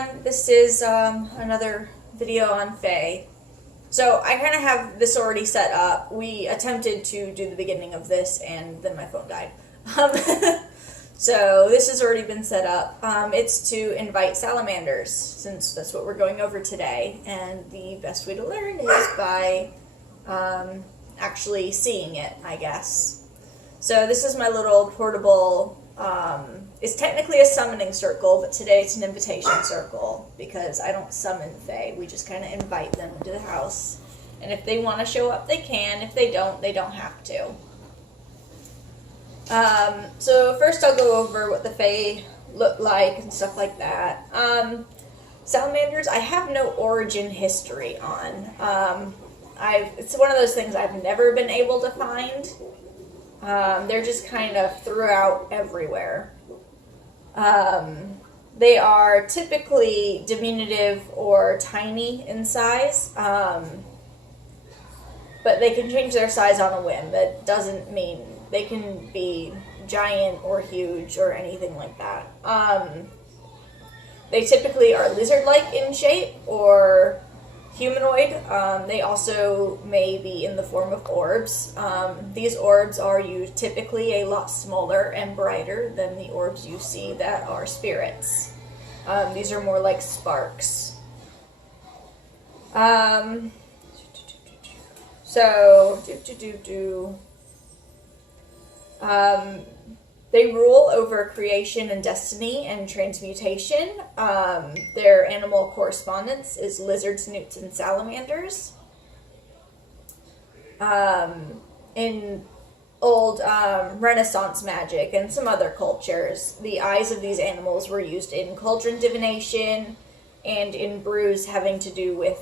everyone, this is another video on Fae. So I kind of have this already set up. We attempted to do the beginning of this and then my phone died. So this has already been set up. It's to invite salamanders, since that's what we're going over today. And the best way to learn is by actually seeing it, I guess. So this is my little portable, it's technically a summoning circle, but today it's an invitation circle, because I don't summon Fae. We just kind of invite them into the house. And if they want to show up, they can. If they don't have to. So first I'll go over what the Fae look like and stuff like that. Salamanders, I have no origin history on. It's one of those things I've never been able to find. They're just kind of throughout everywhere. They are typically diminutive or tiny in size, but they can change their size on a whim. That doesn't mean they can be giant or huge or anything like that. They typically are lizard-like in shape or humanoid. They also may be in the form of orbs. These orbs are typically a lot smaller and brighter than the orbs you see that are spirits. These are more like sparks. They rule over creation and destiny and transmutation. Their animal correspondence is lizards, newts, and salamanders. In old Renaissance magic and some other cultures, the eyes of these animals were used in cauldron divination and in brews having to do with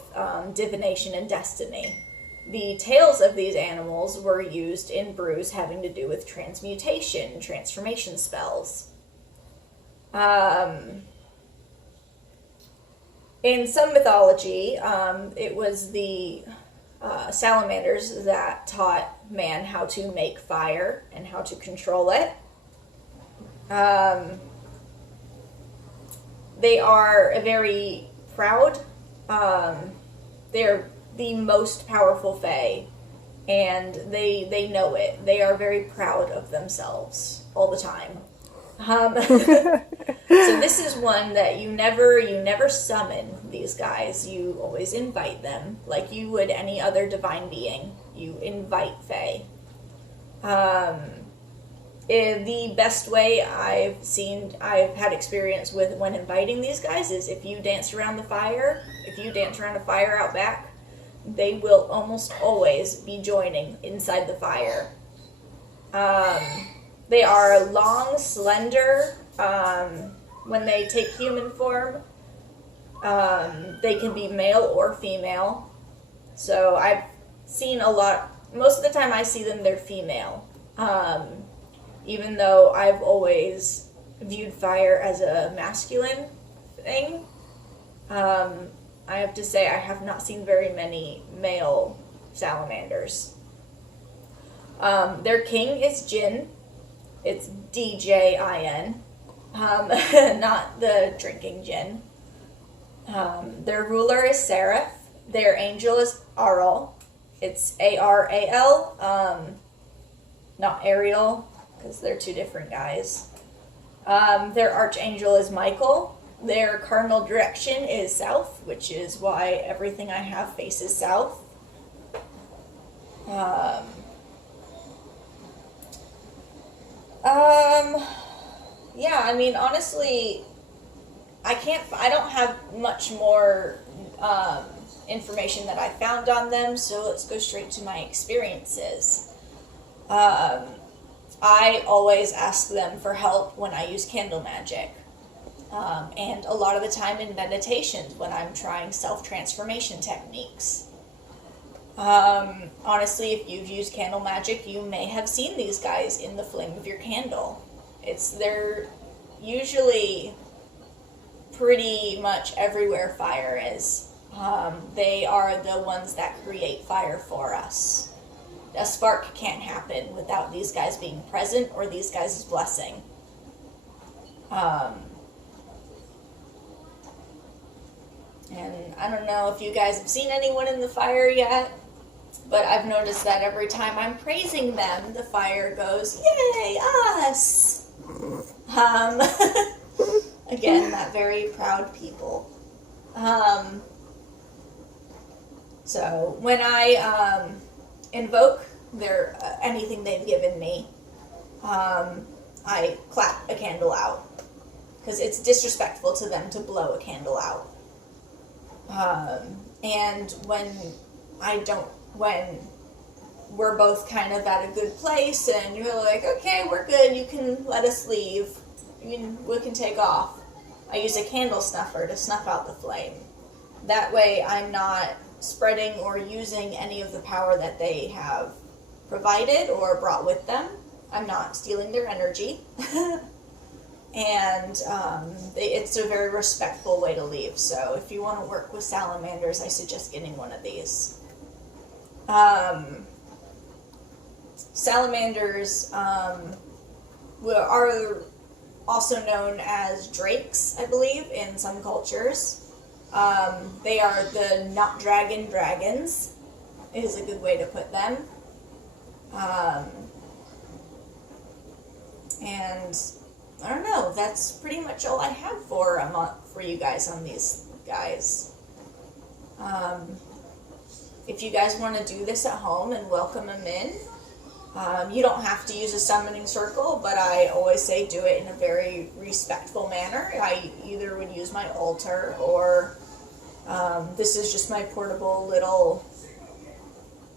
divination and destiny. The tails of these animals were used in brews having to do with transmutation, transformation spells. In some mythology, it was the salamanders that taught man how to make fire and how to control it. They are very proud. They're the most powerful Fae, and they know it. They are very proud of themselves all the time. So this is one that you never summon these guys. You always invite them, like you would any other divine being. You invite Fae. The best way I've had experience with when inviting these guys is if you dance around a fire out back, they will almost always be joining inside the fire. They are long, slender. When they take human form, they can be male or female. So I've seen a lot. Most of the time I see them, they're female. Even though I've always viewed fire as a masculine thing. I have to say I have not seen very many male salamanders. Their king is Jinn. It's D-J-I-N. Not the drinking gin. Their ruler is Seraph. Their angel is Aral. It's A-R-A-L. Not Ariel, because they're two different guys. Their archangel is Michael. Their cardinal direction is south, which is why everything I have faces south. Yeah, I mean, honestly, I don't have much more information that I found on them, so let's go straight to my experiences. I always ask them for help when I use candle magic. And a lot of the time in meditations when I'm trying self-transformation techniques. Honestly, if you've used candle magic, you may have seen these guys in the flame of your candle. They're usually pretty much everywhere fire is. They are the ones that create fire for us. A spark can't happen without these guys being present or these guys' blessing. I don't know if you guys have seen anyone in the fire yet, but I've noticed that every time I'm praising them, the fire goes, "Yay, us!" Again, that very proud people. So when I invoke anything they've given me, I clap a candle out because it's disrespectful to them to blow a candle out. And when we're both kind of at a good place and you're like, okay, we're good, you can let us leave, we can take off, I use a candle snuffer to snuff out the flame. That way I'm not spreading or using any of the power that they have provided or brought with them. I'm not stealing their energy. And it's a very respectful way to leave. So if you want to work with salamanders, I suggest getting one of these. Salamanders are also known as drakes, I believe, in some cultures. They are the not dragon dragons, is a good way to put them. And I don't know, that's pretty much all I have for you guys on these guys. If you guys want to do this at home and welcome them in, you don't have to use a summoning circle, but I always say do it in a very respectful manner. I either would use my altar or this is just my portable little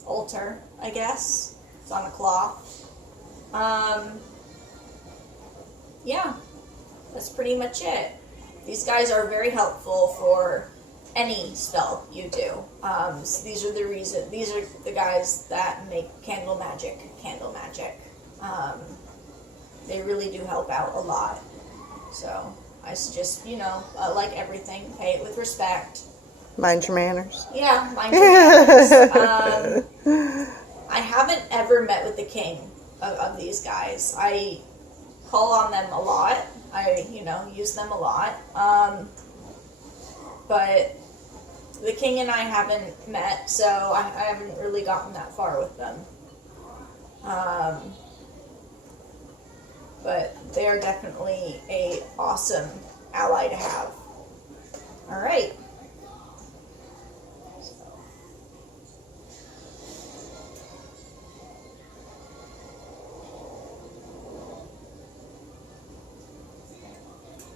altar, I guess. It's on a cloth. Yeah, that's pretty much it. These guys are very helpful for any spell you do. So these are the guys that make candle magic. They really do help out a lot. So I suggest, like everything, pay it with respect. Mind your manners. Yeah, mind your manners. I haven't ever met with the king of these guys. I call on them a lot. I, use them a lot. But the king and I haven't met, so I haven't really gotten that far with them. But they are definitely an awesome ally to have. All right.